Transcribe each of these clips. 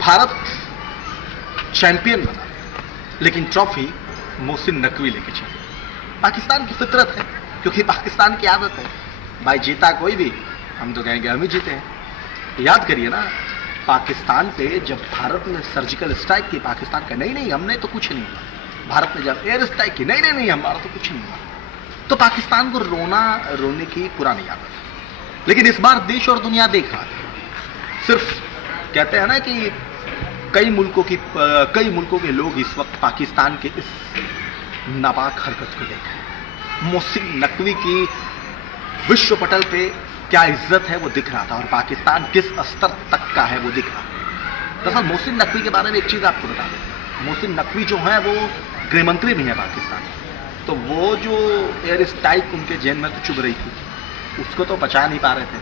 Bharat champion बना, लेकिन trophy Mohsin Naqvi लेके चले। पाकिस्तान की फितरत है, क्योंकि पाकिस्तान की आदत है, भाई जीता कोई भी, हम तो कहेंगे हम ही जीते हैं। याद करिए ना, पाकिस्तान पे जब भारत ने सर्जिकल स्ट्राइक की, पाकिस्तान का नहीं हमने तो कुछ नहीं हुआ। भारत ने जब एयर स्ट्राइक की, नहीं हमारा तो कुछ नहीं हुआ। तो पाकिस्तान को रोने की पुरानी आदत है। लेकिन इस बार देश और दुनिया देख रहा है। सिर्फ कहते हैं ना कि कई मुल्कों के लोग इस वक्त पाकिस्तान के इस नापाक हरकत को देख रहे हैं। मोहसिन नकवी की विश्व पटल पे क्या इज्जत है वो दिख रहा था, और पाकिस्तान किस स्तर तक का है वो दिख रहा था। दरअसल मोहसिन नकवी के बारे में एक चीज़ आपको बता दें, मोहसिन नकवी जो है वो गृह मंत्री भी है पाकिस्तान। तो वो जो एयर स्ट्राइक उनके जेल में तो चुभ रही थी, उसको तो बचा नहीं पा रहे थे।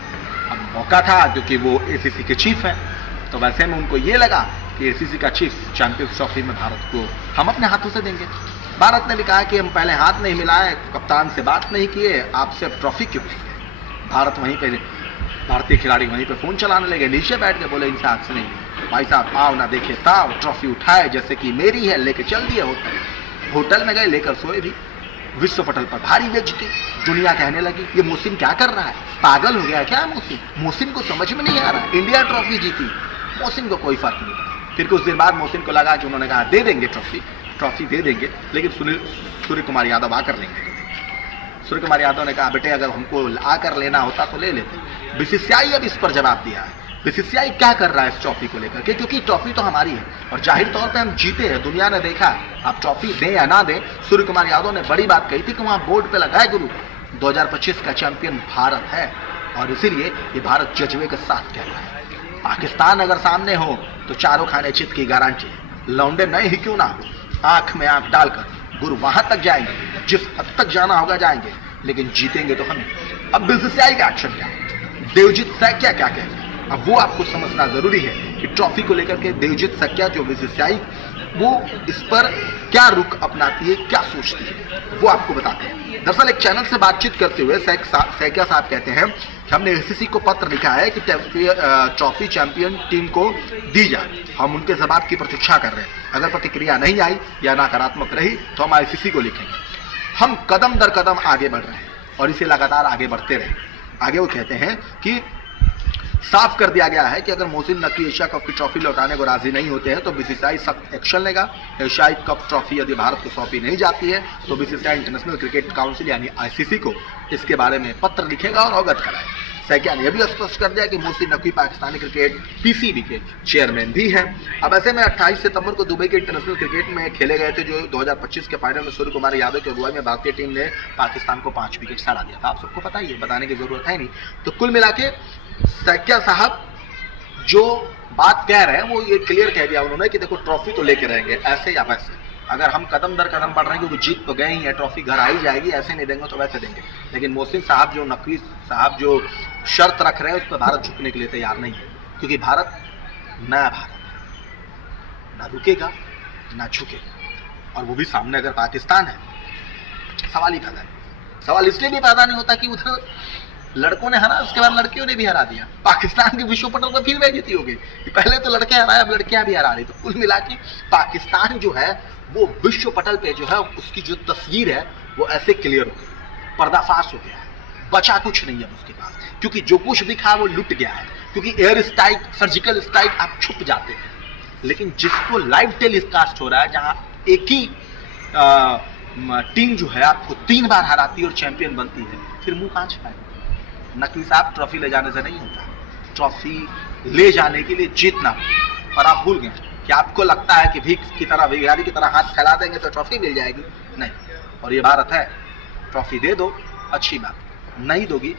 अब मौका था, क्योंकि वो एसीसी के चीफ हैं, तो वैसे में उनको ये लगा कि एसीसी का चीफ चैंपियंस ट्रॉफी में भारत को हम अपने हाथों से देंगे। भारत ने भी कहा कि हम पहले हाथ नहीं मिलाए, कप्तान से बात नहीं किए, आपसे अब ट्रॉफी क्यों लेंगे। भारत वहीं पे, भारतीय खिलाड़ी वहीं पे फ़ोन चलाने लगे, नीचे बैठ के बोले इनसे हाथ से नहीं, भाई साहब आओ ना देखे ताओ, ट्रॉफी उठाए जैसे कि मेरी है, लेके चल दिए होटल में गए, लेकर सोए भी। विश्व पटल पर भारी बेइज्जती, दुनिया कहने लगी ये मोहसिन क्या कर रहा है, पागल हो गया क्या मोहसिन को समझ में नहीं आ रहा। इंडिया ट्रॉफी जीती, मोहसिन को कोई फर्क नहीं पड़ा। फिर कुछ दिन बाद मोहसिन को लगा कि उन्होंने कहा दे देंगे ट्रॉफी दे देंगे, लेकिन सूर्य कुमार यादव आकर लेंगे। सूर्य कुमार यादव ने कहा बेटे अगर हमको आकर लेना होता तो ले लेते। बीसीसीआई अब इस पर जवाब दिया है। बीसीसीआई क्या कर रहा है इस ट्रॉफी को लेकर के, क्योंकि ट्रॉफी तो हमारी है और जाहिर तौर पे हम जीते हैं, दुनिया ने देखा। आप ट्रॉफी दें या ना दें, सूर्य कुमार यादव ने बड़ी बात कही थी कि वहाँ बोर्ड पे लगाए गुरु 2025 का चैंपियन भारत है, और इसीलिए ये भारत जज्बे के साथ कह रहा है। पाकिस्तान अगर सामने हो तो चारों खाने चित की गारंटी है। लौंडे नहीं ही क्यों ना हो, आंख में आंख डालकर गुरु वहां तक जाएंगे, जिस हद तक जाना होगा जाएंगे, लेकिन जीतेंगे तो हम। अब बीसीसीआई का एक्शन क्या है, देवजीत सैकिया क्या कहते हैं, अब वो आपको समझना जरूरी है कि ट्रॉफी को लेकर के देवजीत सैकिया जो बीसीसीआई, वो इस पर क्या रुख अपनाती है, क्या सोचती है, वो आपको बताते हैं। दरअसल एक चैनल से बातचीत करते हुए सैकिया साहब कहते हैं कि हमने एसीसी को पत्र लिखा है कि ट्रॉफी चैंपियन टीम को दी जाए। हम उनके जवाब की प्रतीक्षा कर रहे हैं। अगर प्रतिक्रिया नहीं आई या नकारात्मक रही तो हम आईसीसी को लिखेंगे। हम कदम दर कदम आगे बढ़ रहे हैं और इसे लगातार आगे बढ़ते रहे। आगे वो कहते हैं कि साफ कर दिया गया है कि अगर मोहसिन नकवी एशिया कप की ट्रॉफी लौटाने को राजी नहीं होते हैं तो बीसीसीआई सख्त एक्शन लेगा। एशियाई कप ट्रॉफी यदि भारत को सौंपी नहीं जाती है तो बीसीसीआई इंटरनेशनल क्रिकेट काउंसिल यानी आईसीसी को इसके बारे में पत्र लिखेगा और अवगत कराएगा। सैकिया ने यह भी स्पष्ट कर दिया कि मोहसिन नकवी पाकिस्तानी क्रिकेट पीसीबी के चेयरमैन भी हैं। अब ऐसे में 28 सितंबर को दुबई के इंटरनेशनल क्रिकेट में खेले गए थे जो 2025 के फाइनल में सूर्य कुमार यादव की अगुवाई में भारतीय टीम ने पाकिस्तान को 5 विकेट से हरा दिया था। आप सबको पता ही है, बताने की जरूरत है नहीं। तो कुल मिला के सैकिया साहब जो बात कह रहे हैं वो ये क्लियर कह दिया उन्होंने कि देखो ट्रॉफी तो लेके रहेंगे ऐसे या वैसे। अगर हम कदम दर कदम बढ़ रहे हैं क्योंकि जीत तो गए ही है, ट्रॉफी घर आ ही जाएगी, ऐसे नहीं देंगे तो वैसे देंगे। लेकिन मोहसिन साहब जो नकवी साहब जो शर्त रख रहे हैं उस पर भारत झुकने के लिए तैयार नहीं है, क्योंकि भारत नया भारत है, ना रुकेगा ना झुकेगा। और वो भी सामने अगर पाकिस्तान है, सवाल ही पैदा नहीं। सवाल इसलिए भी पैदा नहीं होता कि उधर लड़कों ने हरा, उसके बाद लड़कियों ने भी हरा दिया। पाकिस्तान के विश्व पटल पर फिर बेइज्जती हो गई, पहले तो लड़के हराए अब लड़कियां भी हरा रही। तो कुल मिला के पाकिस्तान जो है वो विश्व पटल पे जो है उसकी जो तस्वीर है वो ऐसे क्लियर हो गई, पर्दाफाश हो गया है, बचा कुछ नहीं है उसके पास, क्योंकि जो कुछ दिखा वो लुट गया है। क्योंकि एयर स्ट्राइक, सर्जिकल स्ट्राइक आप छुप जाते हैं, लेकिन जिसको लाइव टेलीकास्ट हो रहा है, जहां एक ही टीम जो है आपको 3 बार हराती है और चैंपियन बनती है, फिर मुंह कहां छुपाए। नकवी साहब ट्रॉफी ले जाने से नहीं होता, ट्रॉफी ले जाने के लिए जीतना। और आप भूल गए कि आपको लगता है कि भीख की तरह, भिखारी की तरह हाथ फैला देंगे तो ट्रॉफी मिल जाएगी, नहीं। और ये भारत है, ट्रॉफी दे दो अच्छी बात, नहीं दोगी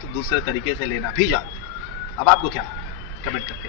तो दूसरे तरीके से लेना भी जानते। अब आपको क्या कमेंट करके